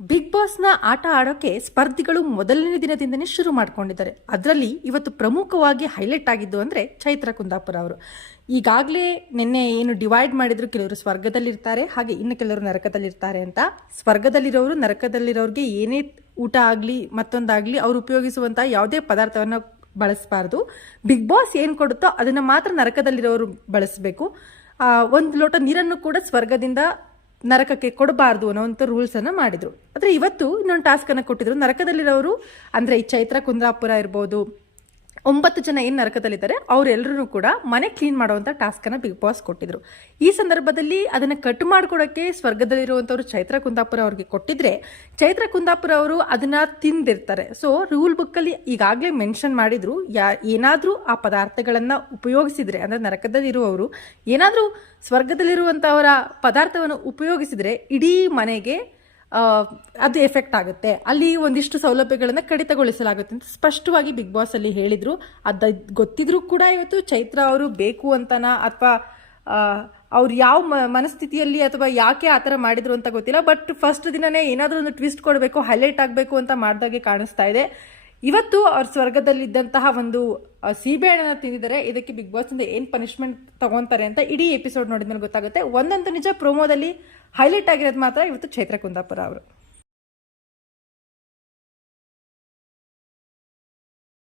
Big ಬಾಸ್ನ ಆಟ ಆಡೋಕೆ ಸ್ಪರ್ಧಿಗಳು ಮೊದಲನೇ ದಿನದಿಂದನೇ ಶುರು ಮಾಡ್ಕೊಂಡಿದ್ದಾರೆ. ಅದರಲ್ಲಿ ಇವತ್ತು ಪ್ರಮುಖವಾಗಿ ಹೈಲೈಟ್ ಆಗಿದ್ದು ಅಂದರೆ ಚೈತ್ರ ಕುಂದಾಪುರ ಅವರು. ಈಗಾಗಲೇ ನಿನ್ನೆ ಏನು ಡಿವೈಡ್ ಮಾಡಿದ್ರು, ಕೆಲವರು ಸ್ವರ್ಗದಲ್ಲಿರ್ತಾರೆ, ಹಾಗೆ ಇನ್ನು ಕೆಲವರು ನರಕದಲ್ಲಿರ್ತಾರೆ ಅಂತ. ಸ್ವರ್ಗದಲ್ಲಿರೋರು ನರಕದಲ್ಲಿರೋರಿಗೆ ಏನೇ ಊಟ ಆಗಲಿ ಮತ್ತೊಂದಾಗಲಿ ಅವ್ರು ಉಪಯೋಗಿಸುವಂಥ ಯಾವುದೇ ಪದಾರ್ಥವನ್ನು ಬಳಸಬಾರ್ದು. ಬಿಗ್ ಬಾಸ್ ಏನು ಕೊಡುತ್ತೋ ಅದನ್ನು ಮಾತ್ರ ನರಕದಲ್ಲಿರೋರು ಬಳಸಬೇಕು. ಒಂದು ಲೋಟ ನೀರನ್ನು ಕೂಡ ಸ್ವರ್ಗದಿಂದ ನರಕಕ್ಕೆ ಕೊಡಬಾರ್ದು ಅನ್ನೋಂಥ ರೂಲ್ಸನ್ನು ಮಾಡಿದರು. ಆದರೆ ಇವತ್ತು ಇನ್ನೊಂದು ಟಾಸ್ಕನ್ನು ಕೊಟ್ಟಿದ್ರು. ನರಕದಲ್ಲಿರೋರು ಅಂದರೆ ಈ ಚೈತ್ರ ಕುಂದಾಪುರ ಇರ್ಬೋದು, 9 ಜನ ಏನು ನರಕದಲ್ಲಿದ್ದಾರೆ ಅವರೆಲ್ಲರೂ ಕೂಡ ಮನೆ ಕ್ಲೀನ್ ಮಾಡುವಂಥ ಟಾಸ್ಕನ್ನು ಬಿಗ್ ಬಾಸ್ ಕೊಟ್ಟಿದ್ರು. ಈ ಸಂದರ್ಭದಲ್ಲಿ ಅದನ್ನು ಕಟ್ ಮಾಡಿಕೊಡೋಕ್ಕೆ ಸ್ವರ್ಗದಲ್ಲಿರುವಂಥವ್ರು ಚೈತ್ರ ಕುಂದಾಪುರ ಅವ್ರಿಗೆ ಕೊಟ್ಟಿದ್ರೆ, ಚೈತ್ರ ಕುಂದಾಪುರ ಅವರು ಅದನ್ನು ತಿಂದಿರ್ತಾರೆ. ಸೊ ರೂಲ್ ಬುಕ್ಕಲ್ಲಿ ಈಗಾಗಲೇ ಮೆನ್ಷನ್ ಮಾಡಿದ್ರು, ಏನಾದರೂ ಆ ಪದಾರ್ಥಗಳನ್ನು ಉಪಯೋಗಿಸಿದ್ರೆ, ಅಂದರೆ ನರಕದಲ್ಲಿರುವವರು ಏನಾದರೂ ಸ್ವರ್ಗದಲ್ಲಿರುವಂಥವರ ಪದಾರ್ಥವನ್ನು ಉಪಯೋಗಿಸಿದ್ರೆ ಇಡೀ ಮನೆಗೆ ಅದು ಎಫೆಕ್ಟ್ ಆಗುತ್ತೆ, ಅಲ್ಲಿ ಒಂದಿಷ್ಟು ಸೌಲಭ್ಯಗಳನ್ನು ಕಡಿತಗೊಳಿಸಲಾಗುತ್ತೆ ಅಂತ ಸ್ಪಷ್ಟವಾಗಿ ಬಿಗ್ ಬಾಸ್ ಅಲ್ಲಿ ಹೇಳಿದ್ರು. ಅದು ಗೊತ್ತಿದ್ರೂ ಕೂಡ ಇವತ್ತು ಚೈತ್ರ ಅವರು ಬೇಕು ಅಂತನಾ ಅಥವಾ ಅವ್ರು ಯಾವ ಮನಸ್ಥಿತಿಯಲ್ಲಿ ಅಥವಾ ಯಾಕೆ ಆ ಥರ ಮಾಡಿದ್ರು ಅಂತ ಗೊತ್ತಿಲ್ಲ. ಬಟ್ ಫಸ್ಟ್ ದಿನನೇ ಏನಾದರೂ ಒಂದು ಟ್ವಿಸ್ಟ್ ಕೊಡಬೇಕು, ಹೈಲೈಟ್ ಆಗಬೇಕು ಅಂತ ಮಾಡಿದಾಗೆ ಕಾಣಿಸ್ತಾ ಇದೆ. ಇವತ್ತು ಅವ್ರ ಸ್ವರ್ಗದಲ್ಲಿದ್ದಂತಹ ಒಂದು ಸೀಬೆಹಣ್ಣನ್ನು ತಿಂದಿದ್ದಾರೆ. ಇದಕ್ಕೆ ಬಿಗ್ ಬಾಸ್ ಇಂದ ಏನು ಪನಿಷ್ಮೆಂಟ್ ತಗೊಂತಾರೆ ಅಂತ ಇಡೀ ಎಪಿಸೋಡ್ ನೋಡಿದ್ಮೇಲೆ ಗೊತ್ತಾಗುತ್ತೆ. ಒಂದಂತೂ ನಿಜ, ಪ್ರೋಮೋದಲ್ಲಿ ಹೈಲೈಟ್ ಆಗಿರೋದು ಮಾತ್ರ ಇವತ್ತು ಚೈತ್ರ ಕುಂದಾಪುರ ಅವರು.